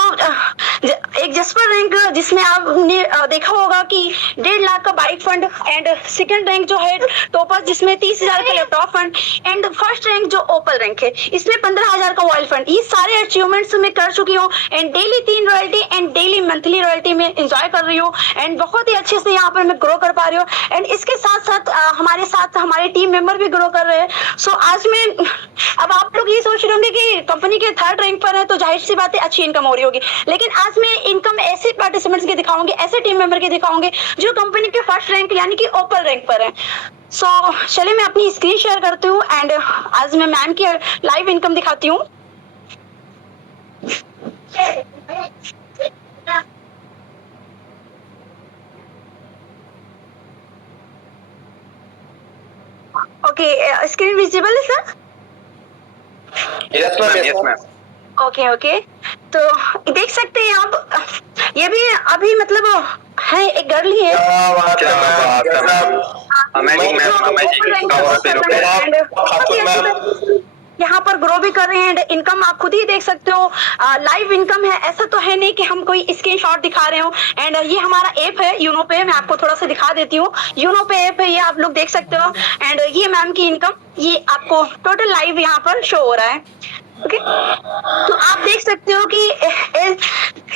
एक जस्पर रैंक जिसमें आपने देखा होगा कि 1.5 लाख का bike fund, and second rank जो है टॉपर जिसमें 30,000 का laptop fund, and first rank जो ओपल रैंक है इसमें 15,000 का ऑयल फंड, ये सारे अचीवमेंट्स मैं कर चुकी हूँ and daily 3 royalty and daily monthly royalty में एंजॉय कर रही हूँ एंड बहुत ही अच्छे से यहाँ पर मैं ग्रो कर पा रही हूँ। एंड इसके साथ साथ हमारे टीम मेंबर भी ग्रो कर रहे हैं। सो आज मैं, अब आप लोग ये सोच रहे होंगे कि कंपनी के 3rd रैंक पर है तो जाहिर सी बात है अच्छी इनकम हो रही होगी, लेकिन आज मैं इनकम ऐसे पार्टिसिपेंट्स की दिखाऊंगी, ऐसे टीम मेंबर की दिखाऊंगी जो कंपनी के 1st रैंक यानी कि ओपल रैंक पर है। सो चलिए मैं अपनी स्क्रीन शेयर करती हूँ एंड आज मैं मैम की लाइव इनकम दिखाती हूँ। ओके, स्क्रीन विजिबल है सर? Yes ma'am. ओके, तो देख सकते हैं आप, ये भी अभी मतलब है एक गर्ल ही है। यहाँ पर ग्रो भी कर रहे हैं। इनकम आप खुद ही देख सकते हो, लाइव इनकम है, ऐसा तो है नहीं कि हम कोई स्क्रीनशॉट दिखा रहे हो। एंड ये हमारा ऐप है यूनो पे, मैं आपको थोड़ा सा दिखा देती हूँ। यूनो पे ऐप है, ये आप लोग देख सकते हो। एंड ये मैम की इनकम, ये आपको टोटल लाइव यहाँ पर शो हो रहा है। ओके, तो आप देख सकते हो कि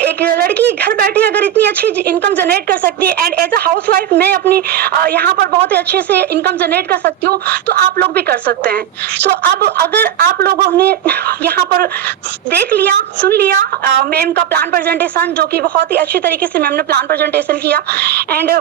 एक लड़की घर बैठे अगर इतनी अच्छी इनकम जनरेट कर सकती है, एंड एज अ हाउसवाइफ मैं अपनी यहाँ पर बहुत ही अच्छे से इनकम जनरेट कर सकती हूँ, तो आप लोग भी कर सकते हैं। सो अब अगर आप लोगों ने यहाँ पर देख लिया, सुन लिया मैम का प्लान प्रेजेंटेशन, जो कि बहुत ही अच्छी तरीके से मैम ने प्लान प्रेजेंटेशन किया। एंड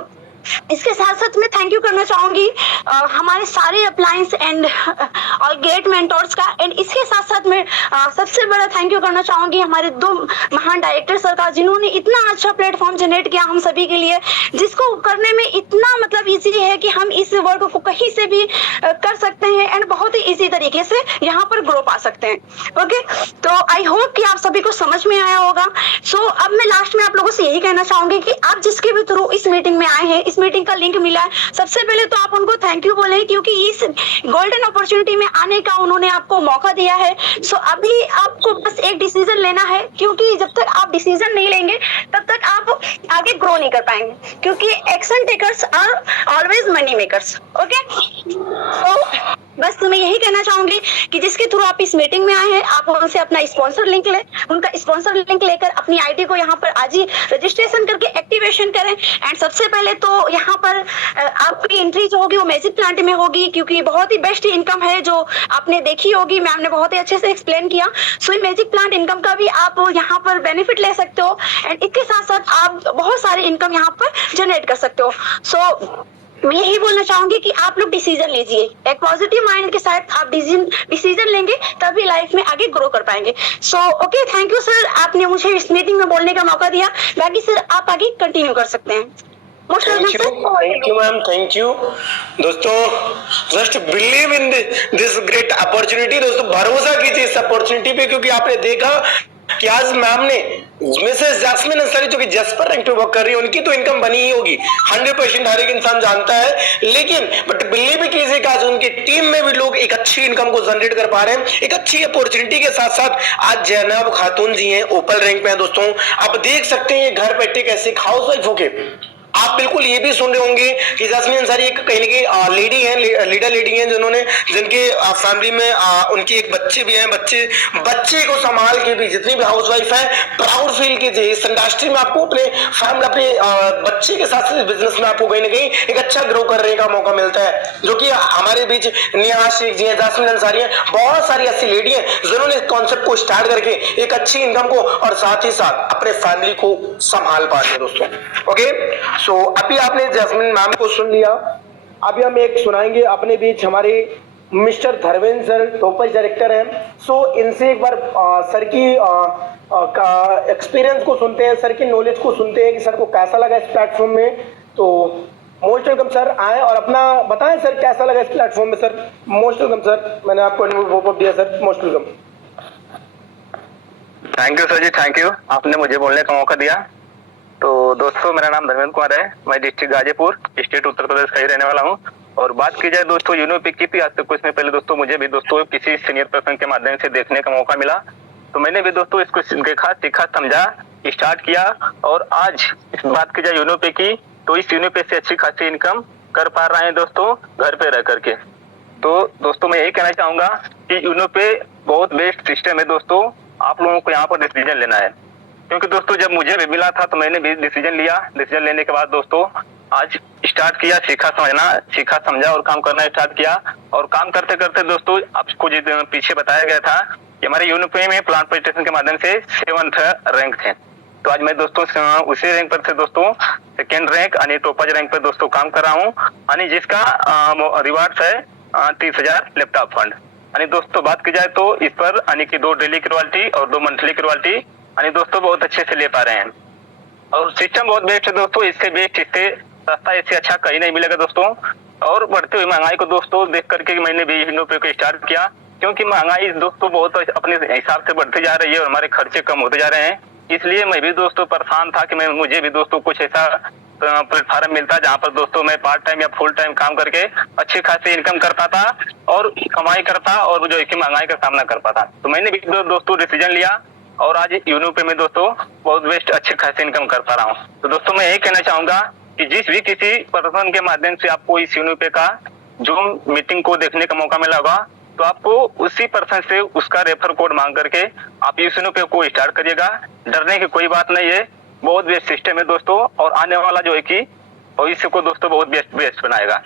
इसके साथ साथ मैं थैंक यू करना चाहूंगी हमारे सारे अप्लायंस एंड और गेट मेंटोर्स का। एंड इसके साथ साथ मैं सबसे बड़ा थैंक यू करना चाहूंगी हमारे 2 महान डायरेक्टर सर का, जिन्होंने इतना अच्छा प्लेटफॉर्म जनरेट किया हम सभी के लिए, जिसको करने में इतना मतलब इजी है कि हम इस वर्क को कहीं से भी कर सकते हैं एंड बहुत ही इजी तरीके से यहाँ पर ग्रो पा सकते हैं। ओके, तो आई होप कि आप सभी को समझ में आया होगा। सो अब मैं लास्ट में आप लोगों से यही कहना चाहूंगी कि आप जिसके भी थ्रू इस मीटिंग में आए हैं, इस मीटिंग का लिंक मिला है, सबसे पहले तो आप उनको थैंक यू बोलें, क्योंकि इस गोल्डन अपॉर्चुनिटी में आने का उन्होंने आपको मौका दिया है। सो अभी आपको बस एक डिसीजन लेना है, क्योंकि जब तक आप डिसीजन नहीं लेंगे तब तक आप आगे ग्रो नहीं कर पाएंगे, क्योंकि action takers are always money makers. Okay, तो बस मैं यही कहना चाहूंगी कि जिसके थ्रू आप इस मीटिंग में आए हैं, आप उनसे अपना स्पॉन्सर लिंक लें, उनका स्पॉन्सर लिंक लेकर अपनी आईडी को यहाँ पर आज ही रजिस्ट्रेशन करके एक्टिवेशन करें। एंड सबसे पहले तो यहाँ पर आपकी एंट्री जो होगी वो मैजिक प्लांट में होगी, क्योंकि बहुत ही बेस्ट इनकम है जो आपने देखी होगी, मैम ने बहुत ही अच्छे से एक्सप्लेन किया। सो मैजिक प्लांट इनकम का भी आप यहाँ पर बेनिफिट ले सकते हो, एंड इसके साथ साथ आप बहुत सारे इनकम यहाँ पर जनरेट कर सकते हो। सो मैं यही बोलना चाहूंगी कि आप लोग डिसीजन लीजिए, एक पॉजिटिव माइंड के साथ आप डिसीजन लेंगे तभी लाइफ में आगे ग्रो कर पाएंगे। So okay, thank you sir, आपने मुझे इस मीटिंग में बोलने का मौका दिया। बाकी सर आप आगे कंटिन्यू कर सकते हैं। Thank you ma'am, thank you. दोस्तों just believe in this great opportunity. दोस्तों भरोसा कीजिए इस अपॉर्चुनिटी पे, क्योंकि आपने देखा कि आज मैम ने मिसेस जैस्मिन अंसारी जो कि जसपर रैंक पे वर्क कर रही है, उनकी तो इनकम बनी ही होगी 100%, हर एक इंसान जानता है। लेकिन बट बिलीव कीजिए कि आज उनकी टीम में भी लोग एक अच्छी इनकम को जनरेट कर पा रहे हैं, एक अच्छी अपॉर्चुनिटी के साथ साथ। आज जैनब खातून जी हैं, ओपल रैंक पे हैं। दोस्तों आप देख सकते हैं ये घर बैठे कैसे हाउस वाइफ होके, आप बिल्कुल ये भी सुन रहे होंगे कि जैस्मिन अंसारी एक कहीं ना कहीं लेडी है, लीडर लेडी है, जिनके फैमिली में उनकी एक बच्चे भी हैं। बच्चे को संभाल के भी जितनी भी हाउसवाइफ है प्राउड फील कीजिए। इस इंडस्ट्री में आपको अपने फैमिली, अपने बच्चे के साथ बिजनेस में आपको कहीं ना कहीं एक अच्छा ग्रो करने का मौका मिलता है, जो कि हमारे बीच नेहा शेख जी हैं, जैस्मिन अंसारी हैं, बहुत सारी ऐसी लेडी हैं जिन्होंने इस कॉन्सेप्ट को स्टार्ट करके एक अच्छी इनकम को और साथ ही साथ अपने फैमिली को संभाल पा रहे हैं। दोस्तों ओके, सो अभी आपने जैस्मिन मैम को सुन लिया, अभी हम एक सुनाएंगे अपने बीच हमारे मिस्टर धर्मेंद्र सर, टोपज डायरेक्टर हैं। सो इनसे एक बार सर की का एक्सपीरियंस को सुनते हैं, सर की नॉलेज को सुनते हैं कि सर को कैसा लगा इस प्लेटफॉर्म में। तो मोस्ट वेलकम सर, आए और अपना बताएं सर कैसा लगा इस प्लेटफॉर्म में। सर मोस्ट वेलकम सर, मैंने आपको इनवाइट दिया sir, most welcome. Thank you sir ji, thank you, आपने मुझे बोलने का मौका दिया। तो दोस्तों मेरा नाम धर्मेंद्र कुमार है, मैं डिस्ट्रिक्ट गाजीपुर, स्टेट उत्तर प्रदेश का ही रहने वाला हूँ। और बात की जाए दोस्तों यूनिपिक की भी, आज से कुछ दिन पहले दोस्तों मुझे भी दोस्तों किसी सीनियर पर्सन के माध्यम से देखने का मौका मिला, तो मैंने भी दोस्तों इसको देखा, सीखा, समझा, स्टार्ट किया। और आज इस बात की जाए यूनिपिक की, तो इस यूनिपिक से अच्छी खासी इनकम कर पा रहे हैं दोस्तों घर पे रह करके। तो दोस्तों मैं यही कहना चाहूंगा कि यूनिपे बहुत बेस्ट सिस्टम है दोस्तों, आप लोगों को यहाँ पर डिसीजन लेना है। क्योंकि दोस्तों जब मुझे भी मिला था तो मैंने भी डिसीजन लिया, डिसीजन लेने के बाद दोस्तों आज स्टार्ट किया, सीखा समझा और काम करना स्टार्ट किया। और काम करते करते दोस्तों आपको जो पीछे बताया गया था कि हमारे यूनिपे में प्लान प्रेजेंटेशन के माध्यम से 7th रैंक थे, तो आज मैं दोस्तों उसी रैंक पर से दोस्तों 2nd रैंक यानी टोपज रैंक पर दोस्तों काम कर रहा हूँ, यानी जिसका रिवार्ड है 30,000 लैपटॉप फंड। यानी दोस्तों बात की जाए तो इस पर यानी कि 2 डेली की रॉयल्टी और 2 मंथली की रॉयल्टी यानी दोस्तों बहुत अच्छे से ले पा रहे हैं। और सिस्टम बहुत बेस्ट है दोस्तों, इससे बेस्ट, इससे सस्ता, इससे अच्छा कहीं नहीं मिलेगा दोस्तों। और बढ़ते हुए महंगाई को दोस्तों देख करके मैंने भी यूनिपे को स्टार्ट किया, क्योंकि महंगाई दोस्तों बहुत अपने हिसाब से बढ़ती जा रही है और हमारे खर्चे कम होते जा रहे हैं। इसलिए मैं भी दोस्तों परेशान था कि मुझे भी दोस्तों कुछ ऐसा प्लेटफॉर्म मिलता जहाँ पर दोस्तों मैं पार्ट टाइम या फुल टाइम काम करके अच्छी खासी इनकम करता था और कमाई करता और जो है कि महंगाई का सामना कर पाता। तो मैंने भी दोस्तों डिसीजन लिया और आज यूनो पे में दोस्तों बहुत बेस्ट अच्छी खासी इनकम कर पा रहा हूँ। तो दोस्तों मैं यही कहना चाहूंगा कि जिस भी किसी पर्सन के माध्यम से आपको इस यूनो पे का जूम मीटिंग को देखने का मौका मिला होगा तो आपको उसी पर्सन से उसका रेफर कोड मांग करके आप इस यूनो पे को स्टार्ट करिएगा। डरने की कोई बात नहीं है, बहुत बेस्ट सिस्टम है दोस्तों और आने वाला जो है कि भविष्य को दोस्तों बहुत बेस्ट बनाएगा।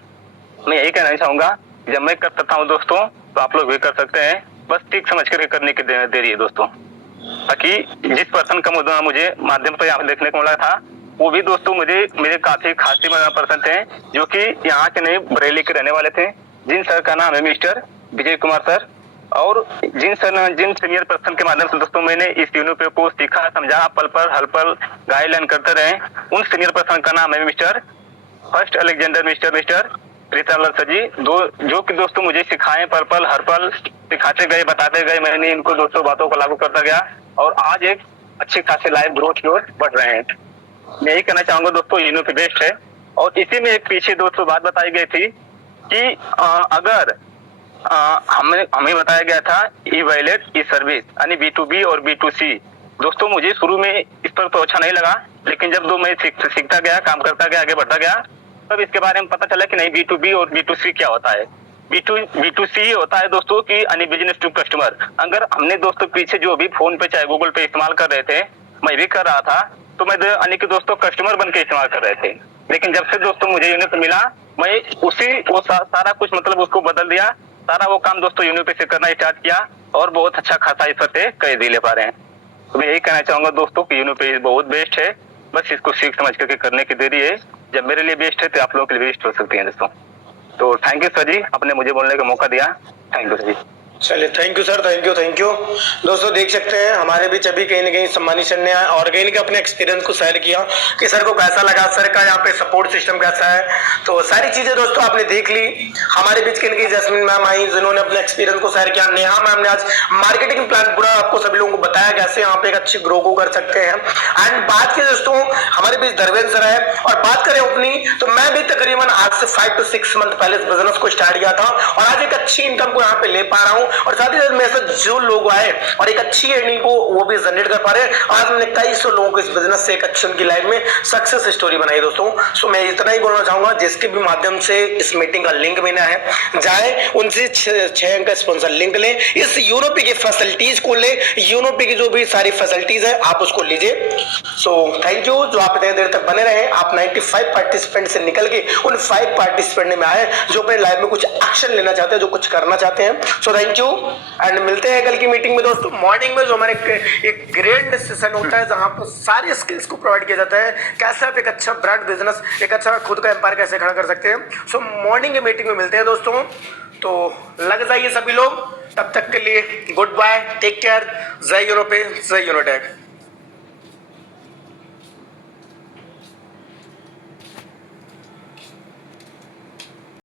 मैं यही कहना चाहूंगा जब मैं कर सकता हूँ दोस्तों तो आप लोग भी कर सकते हैं, बस ठीक समझ करके करने की देरी है दोस्तों। ताकि जिस पर्सन का मुझे माध्यम पर यहाँ देखने को मिला था वो भी दोस्तों मेरे काफी खासी पर्सन थे जो कि यहाँ के नहीं बरेली के रहने वाले थे, जिन सर का नाम है मिस्टर विजय कुमार सर। और जिन सीनियर पर्सन के माध्यम से दोस्तों मैंने इस यूनो पे को सीखा समझा पल पर हल पल गाइडलाइन करते रहे, उन सीनियर पर्सन का नाम है mister first Alexander mister Pritamlal sir ji, जो कि दोस्तों मुझे सिखाए पल पल हर पल सिखाते गए बताते गए, मैंने इनको दोस्तों बातों को लागू करता गया और आज एक अच्छी खासी लाइफ ग्रोथ की ओर बढ़ रहे हैं। मैं यही कहना चाहूंगा दोस्तों यूनो पे बेस्ट है। और इसी में एक पीछे दोस्तों बात बताई गई थी कि अगर हमें बताया गया था ई वॉलेट ई सर्विस यानी B2B और B2C। दोस्तों मुझे शुरू में इस पर तो अच्छा नहीं लगा, लेकिन जब मैं सीखता गया काम करता गया आगे बढ़ता गया तब इसके बारे में पता चला कि नहीं B2B और B2C क्या होता है। B2C होता है दोस्तों कि यानी बिजनेस टू कस्टमर। अगर हमने दोस्तों पीछे जो भी फोन पे चाहे गूगल पे इस्तेमाल कर रहे थे, मैं भी कर रहा था, तो मैं यानी कि दोस्तों कस्टमर बन के इस्तेमाल कर रहे थे। लेकिन जब से दोस्तों मुझे यूनो पे मिला मैं वो सारा कुछ मतलब उसको बदल दिया, सारा वो काम दोस्तों यूनो पे से करना स्टार्ट किया और बहुत अच्छा खासा इस पर कई दिले पा रहे हैं। तो मैं यही कहना चाहूंगा दोस्तों कि यूनो पे बहुत बेस्ट है, बस इसको सीख समझ करके करने की देरी है। जब मेरे लिए बेस्ट है तो आप लोगों के लिए बेस्ट हो सकती है दोस्तों। तो थैंक यू सर जी, आपने मुझे बोलने का मौका दिया, थैंक यू सर जी। चलिए thank you sir, thank you दोस्तों। देख सकते हैं हमारे बीच अभी कहीं ना कहीं सम्मानित सर ने आया और कहीं ना कहीं अपने एक्सपीरियंस को शेयर किया कि सर को कैसा लगा, सर का यहाँ पे सपोर्ट सिस्टम कैसा है। तो सारी चीजें दोस्तों आपने देख ली। हमारे बीच कहीं ना कहीं जैस्मिन मैम आई जिन्होंने अपने एक्सपीरियंस को शेयर किया। नेहा मैम ने आज मार्केटिंग प्लान पूरा आपको सभी लोगों को बताया कैसे यहाँ पे एक अच्छी ग्रो को कर सकते हैं। एंड बात की दोस्तों हमारे बीच धर्मेंद्र सर है और बात करें अपनी, तो मैं भी तकरीबन आज से 5 to 6 मंथ पहले इस बिजनेस को स्टार्ट किया था और आज एक अच्छी इनकम को यहाँ पे ले पा रहा हूँ और साथ ही साथ मेरे साथ जो लोग आए और एक अच्छी अर्निंग को वो भी जनरेट कर पा रहे हैं। आज हमने कई सौ लोगों को इस बिजनेस से एक अच्छी उनकी लाइफ में सक्सेस स्टोरी बनाई दोस्तों। सो मैं इतना ही बोलना चाहूंगा, जिसके भी माध्यम से इस मीटिंग का लिंक मिला है जाए उनसे 6 अंक का स्पॉन्सर लिंक लें, इस यूरोपी की फैसिलिटीज को ले, यूरोपी की जो भी सारी फैसिलिटीज है आप उसको लीजिए। सो थैंक यू जो आप इतने देर तक बने रहे। आप 95 पार्टिसिपेंट से निकल के उन 5 पार्टिसिपेंट में आए जो अपने लाइफ में कुछ एक्शन लेना चाहते हैं, जो कुछ करना चाहते हैं। सो थैंक यू एंड मिलते हैं कल की मीटिंग में दोस्तों। मॉर्निंग में जो हमारे एक ग्रेट सेशन होता है जहां पर सारी स्किल्स को प्रोवाइड किया जाता है, कैसे आप एक अच्छा ब्रांड बिजनेस, एक अच्छा खुद का एम्पायर कैसे खड़ा कर सकते हैं। सो मॉर्निंग की मीटिंग में मिलते हैं दोस्तों, तो लग जाइए सभी लोग। तब तक के लिए गुड बाय, टेक केयर, जय यूरोपे, जय यूरोटेक।